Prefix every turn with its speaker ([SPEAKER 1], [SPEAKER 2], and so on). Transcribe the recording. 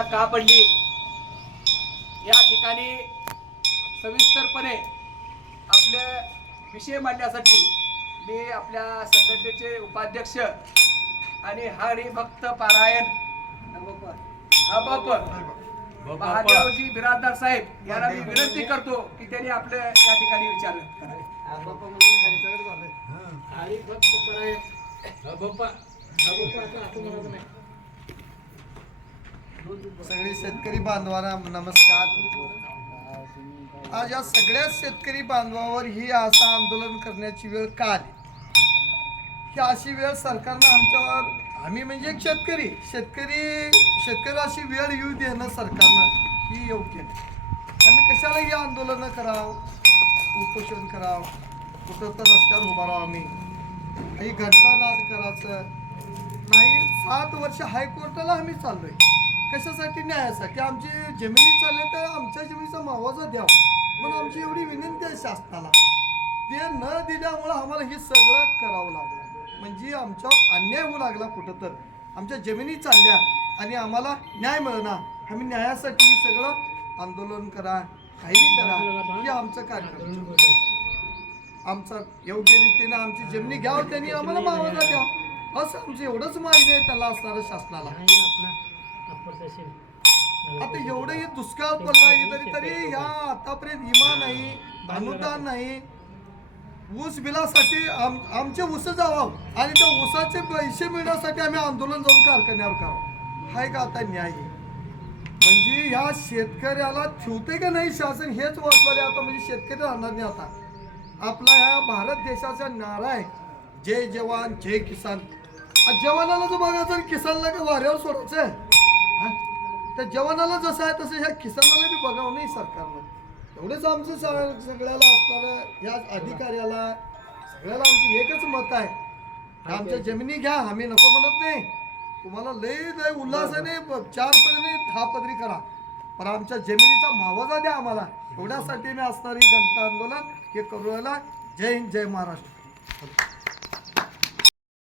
[SPEAKER 1] घंटा का पडली? या ठिकाणी सविस्तरपणे आपले विषय मांडण्यासाठी मी आपल्या संघटनेचे उपाध्यक्ष आणि हरिभक्त पारायण हा बाप महादेवजी बिराजदार साहेब यांना मी विनंती करतो की त्यांनी आपलं या ठिकाणी विचार हरिभक्त पारायण.
[SPEAKER 2] सगळे शेतकरी बांधवांना नमस्कार. आज या सगळ्या शेतकरी बांधवावर ही असं आंदोलन करण्याची वेळ का आली? ही अशी वेळ सरकारनं आमच्यावर आम्ही म्हणजे एक शेतकरी शेतकरी शेतकऱ्याला अशी वेळ येऊ देणं सरकारनं ही योग्य नाही. आम्ही कशाला ही आंदोलनं करावं? उपोषण करावं? कुठं तर रस्त्यावर उभा राहू आम्ही? काही घंटानाद करायचं? नाही सात वर्ष हायकोर्टाला आम्ही चाललोय. कशासाठी न्यायासाठी? आमची जमिनी चालले तर आमच्या जमिनीचा मावाजा द्यावा. म्हणून आमची एवढी विनंती आहे शासनाला. ते न दिल्यामुळं आम्हाला हे सगळं करावं लागलं. म्हणजे आमच्या अन्याय होऊ लागला कुठं तर आमच्या जमिनी चालल्या आणि आम्हाला न्याय मिळणार. आम्ही न्यायासाठी सगळं आंदोलन करा काही करा. हे आमचं कार्यक्रम आमचा योग्य रीतीनं आमची जमिनी घ्यावं त्यांनी आम्हाला मावाजा द्यावं. असं आमचं एवढंच मागणी आहे त्याला असणारं शासनाला. आता एवढं हे दुष्काळ पडला आहे तरी तरी ह्या आतापर्यंत विमा नाही अनुदान नाही. ऊस बिलासाठी आम आमचे ऊस जावं आणि त्या ऊसाचे पैसे मिळण्यासाठी आम्ही आंदोलन जाऊन कारखान्यावर करावं. हाय का आता न्याय आहे? म्हणजे ह्या शेतकऱ्याला ठेवते का नाही शासन हेच वाचवाले आता. म्हणजे शेतकरी राहणार नाही आता. आपला ह्या भारत देशाचा नारा आहे. जय जवान जय किसान. जवानाला जर बघायचं किसानला का वाऱ्यावर सोडायचं हा? त्या जवानाला जसं आहे तसं ह्या किसानाला बी बघावं नाही सरकारनं. एवढंच आमचं सगळ्याला असणारं या अधिकाऱ्याला सगळ्याला आमचं एकच मत आहे. आमच्या जमिनी घ्या आम्ही नको म्हणत नाही. तुम्हाला लय लय उल्हासाने चार पदरी दहा पदरी करा. पण आमच्या जमिनीचा मावाजा द्या आम्हाला. एवढ्यासाठी मी असणारी घंटा आंदोलन हे करूयाला जय हिंद जय महाराष्ट्र.